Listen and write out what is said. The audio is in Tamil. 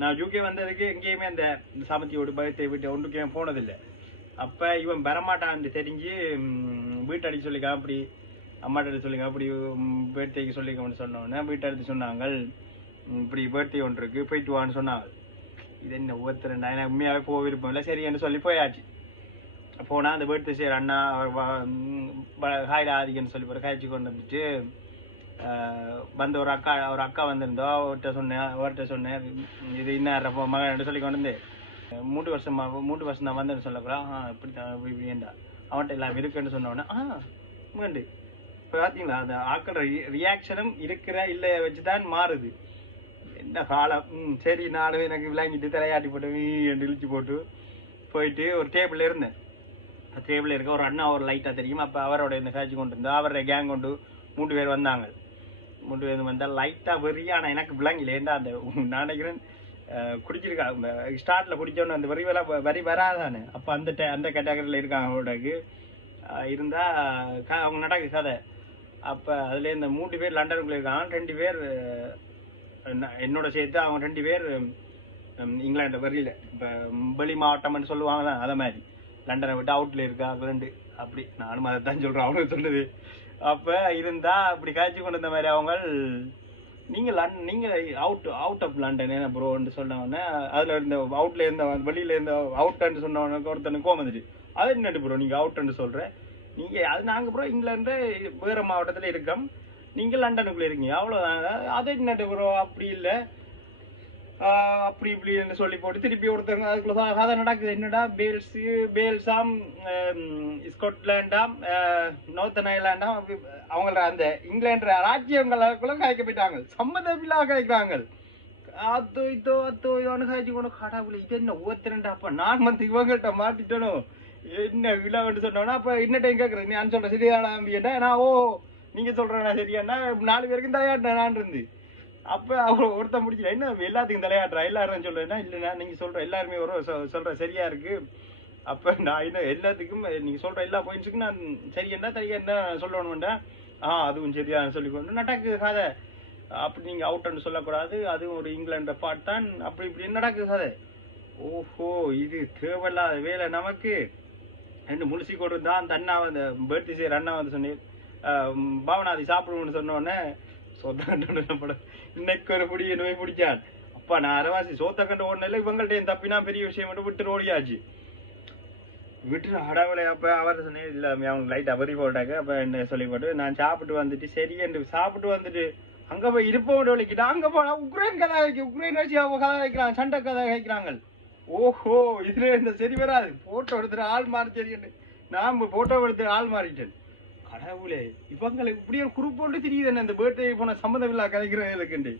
நான் யூகே வந்ததுக்கு எங்கேயுமே அந்த சாமத்தியோட பயத்தை விட்டு ஒன்றுக்கே போனதில்லை. அப்போ இவன் வரமாட்டான்னு தெரிஞ்சு வீட்டு அடிக்க சொல்லிக்கா அப்படி அம்மாட்ட எடுத்து சொல்லிக்க அப்படி பேர்த்தைக்கு சொல்லிக்கணும்னு சொன்னோன்னே வீட்டை எடுத்து சொன்னாங்க, இப்படி பேர்த்தை ஒன்று இருக்குது போயிட்டு வான்னு சொன்னாங்க. இது என்ன ஒருத்தர் எனக்கு உண்மையாகவே போக விருப்பம் இல்லை, சரின்னு சொல்லி போயாச்சு. போனால் அந்த பேர்த்தை சரி அண்ணா ஹாய்டா ஆதிக்கன்னு சொல்லி போகிற காய்ச்சி கொண்டு வந்துட்டு வந்த ஒரு அக்கா வந்திருந்தோம். அவர்கிட்ட சொன்னேன் இது இன்னும் மகன் சொல்லி கொண்டு வந்து 3 வருஷம் தான் வந்தேன்னு சொல்லக்கூடாது. இப்படி தான் இப்படின்டா அவன்கிட்ட எல்லாம் இருக்குன்னு சொன்னோன்னே வேண்டு. இப்போ பார்த்தீங்களா அந்த ஆக்கள் ரியாக்ஷனும் இருக்கிற இல்லை வச்சு தான் மாறுது. என்ன காலம். சரி நானும் எனக்கு விளங்கிட்டு தலையாட்டி போட்டு இழுச்சி போட்டு போயிட்டு ஒரு டேபிளில் இருந்தேன். டேபிளில் இருக்க ஒரு அண்ணா ஒரு லைட்டாக தெரியும். அப்போ அவரோட இந்த காய்ச்சி கொண்டு இருந்தால் அவரோட கேங் கொண்டு 3 பேர் வந்தாங்க. 3 பேர் வந்தால் லைட்டாக வெறியா. ஆனால் எனக்கு விளங்கல ஏண்டா அந்த நான் நினைக்கிறேன் குடிச்சிருக்கா ஸ்டார்ட்டில் குடித்தோன்னு அந்த வரி வராதானே. அப்போ அந்த கேட்டகரியில் இருக்காங்க அவங்களுக்கு இருந்தால் அவங்க நடக்கு கதை. அப்போ அதில் இந்த 3 பேர் லண்டனுக்குள்ளே இருக்காங்க. 2 பேர் என்னோட சேர்த்து அவங்க 2 பேர் இங்கிலாண்டு வெளியில் இப்போ வெளி மாவட்டம்னு சொல்லுவாங்க தான் அதை மாதிரி லண்டனை விட்டு அவுட்டில் இருக்கா 2 அப்படி. நானும் அதை தான் சொல்கிறேன் அவங்க சொல்லுது. அப்போ இருந்தால் அப்படி காய்ச்சி கொண்டு வந்த மாதிரி அவங்க நீங்கள் அவுட் ஆஃப் லண்டன் என்ன ப்ரோன்னு சொன்னவொடனே அதில் இருந்த அவுட்டில் இருந்த வெளியில் இருந்த அவுட்டுன்னு சொன்னவனுக்கு ஒருத்தனுக்கு வந்துட்டு அது என்னட்டு ப்ரோ நீங்கள் அவுட்டுன்னு சொல்கிறேன், நீங்கள் அது நாங்கள் ப்ரோ இங்கிலாண்டு வேறு மாவட்டத்தில் இருக்கோம், நீங்கள் லண்டனுக்குள்ளே இருக்கீங்க அவ்வளோதான். அது என்னட்டு ப்ரோ அப்படி இல்லை அப்படி இப்படின்னு சொல்லி போட்டு திருப்பி ஒருத்தவங்க அதுக்குள்ள கதை நடக்குது. என்னடா பேல்ஸாம் ஸ்காட்லாண்டாம் நார்த்தன் ஐலாண்டாம் அவங்கள அந்த இங்கிலாந்து ராஜ்யங்களுக்குள்ள கதைக்க போயிட்டாங்க. சம்மந்தமில்லாக கதைக்கிறாங்க. அதோன்னு காய்ச்சி கொண்டு கடவுளை இது என்ன ஒவ்வொருத்தரண்டா. அப்போ நான் வந்து இவங்கள்ட்ட மாட்டிட்டனோ என்ன விழான்னு சொன்னோன்னா அப்போ என்னட்டையும் கேட்குறேன் நான் சொல்கிறேன் சரியான ஆம்பியன்டா நான் நீங்கள் சொல்கிறேன்னா சரியானா 4 பேருக்கும் தலையாட்டினேன் நான் இருந்து. அப்போ அவர் ஒருத்தன் முடிச்சிடா என்ன எல்லாத்துக்கும் தலையாட்டுறா எல்லாரும் சொல்கிறேன்னா இல்லைண்ணா நீங்கள் சொல்கிற எல்லாருமே ஒரு சொல்கிற சரியாக இருக்குது. அப்போ நான் இன்னும் எல்லாத்துக்கும் நீங்கள் சொல்கிற எல்லா பாயிண்ட்ஸுக்கும் நான் சரியா சரியா சொல்லணும்டா அதுவும் சரியான சொல்லிக்கொண்டு நடக்குது கதை. அப்படி நீங்கள் அவுட்டுன்னு சொல்லக்கூடாது, அதுவும் ஒரு இங்கிலாண்டை பாட் தான் அப்படி இப்படி நடக்குது கதை. ஓஹோ இது தேவையில்லாத வேலை நமக்கு ரெண்டு முழுசி கொண்டு தான் அந்த அண்ணா வந்து பேர்த்தி செய்கிற அண்ணா வந்து சொன்னேன் பாவனாதி சாப்பிடுவோம்னு சொன்னோடனே சோத்தக்கண்டு இன்னைக்கு ஒரு பிடி என்ன போய் பிடிச்சான். அப்பா நான் அரவாசி சோத்தக்கண்டு ஓடனே இவங்கள்ட்ட என் தப்பினா பெரிய விஷயம் மட்டும் விட்டு ஓடியாச்சு. விட்டு அடவுல அப்போ அவர் சொன்னேன் இல்லை அவங்க லைட் அவரி போட்டாங்க. அப்போ என்ன சொல்லி போட்டு நான் சாப்பிட்டு வந்துட்டு சரி என்று சாப்பிட்டு வந்துட்டு அங்கே போய் இருப்போம் வலிக்கிட்டா அங்கே போனால் உக்ரைன் கதை உக்ரைன் வச்சு அவங்க கதை வைக்கிறாங்க, சண்டை கதை வைக்கிறாங்க. ஓஹோ இதுல இந்த சரி வராது போட்டோ எடுத்துட்டு ஆள் மாறி தெரியுன்னு நான் போட்டோ எடுத்து ஆள் மாறிட்டேன். கடவுளே இவங்களுக்கு இப்படியே குரூப் போட்டு தெரியுது என்ன இந்த பேர்த்டே போன சம்மந்தம் இல்லா கதைக்கிறேன் இதுக்குண்டு.